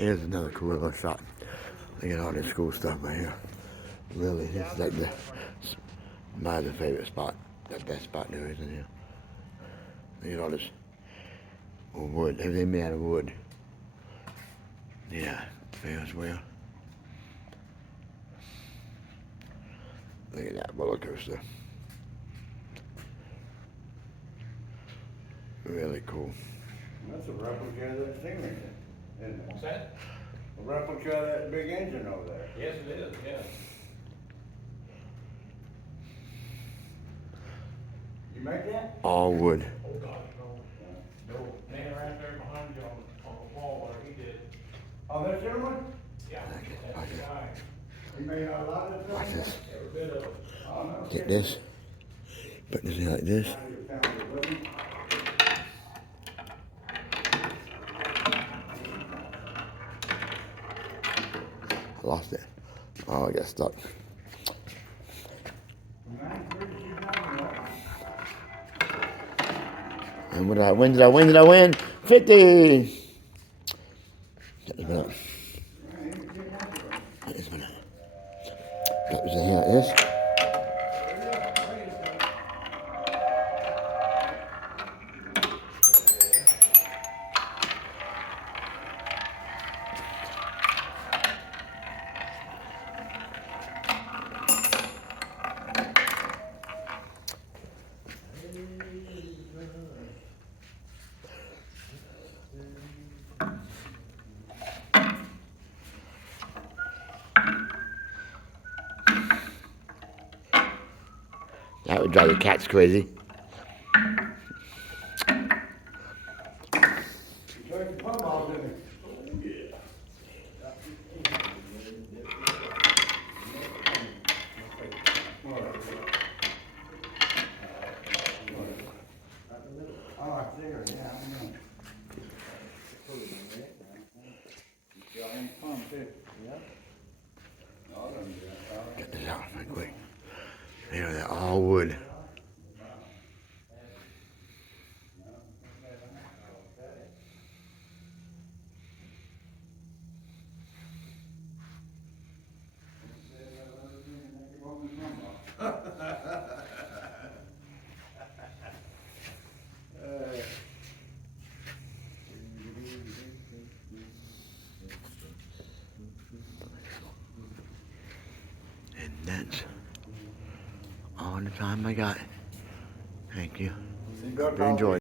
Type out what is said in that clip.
Here's another cool little shot. Look at all this cool stuff right here. Really, this is like my favorite spot. The best spot there is in here. Look at all this wood. Everything made out of wood. Yeah, Ferris wheel. Look at that roller coaster. Really cool. That's a replica of that steam engine, isn't it? What's that? A replica of that big engine over there. Yes, it is, yeah. You make that? All wood. Oh, God, no. No, man right there behind you on the wall where he did. Oh, that's your one? Yeah, that's Okay. the guy. He made a lot of Watch stuff? this. Every bit of it. Oh, no. Get this. Put this in like this. I lost it. Oh, I got stuck. And what did I win? Did I win? Did I win? 50! Get this one up. Get this one up. Get this in here like this. That would drive the cats crazy. Get this out real quick. There, they're all wood. And that's all the time I got. Thank you. Hope you enjoyed.